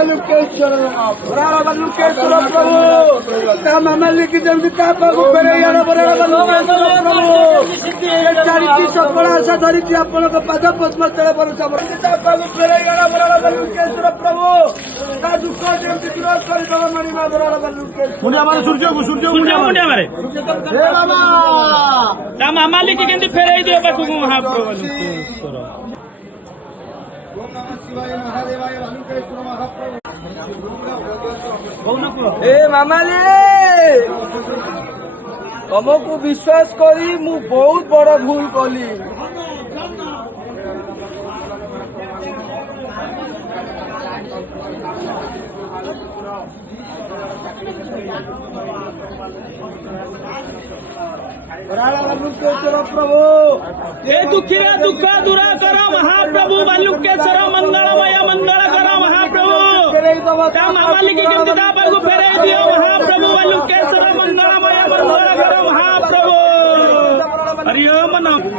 बालुकेश्वर प्रभु मामाली की जमी तापू फेरे बालुकेश्वर प्रभु चारिटी सफल आशा धरी आपण पाद पद्म तले भरोसा तापू फेरे बालुकेश्वर प्रभु ता दुख जमी दूर कर मणिमा बालुकेश्वर सूर्य मामाली की केंद्र फेराई दियो पाखु महाप्रभु ओम नमः शिवाय महादेवाय बालुकेश्वर महाप्रभु ए मामाली तुमको विश्वास करी मु बहुत बड़ भूल कली बालुकेश्वर प्रभु ये दुखी दुख दूरा कर महाप्रभु बालुकेश्वर मंगलमय मंगल कर महाप्रभु मामाली की केंद्र तापू फेराई दियो महाप्रभु बालुकेश्वर मंगलमय मंगल कर महाप्रभु हरि ओम नमः।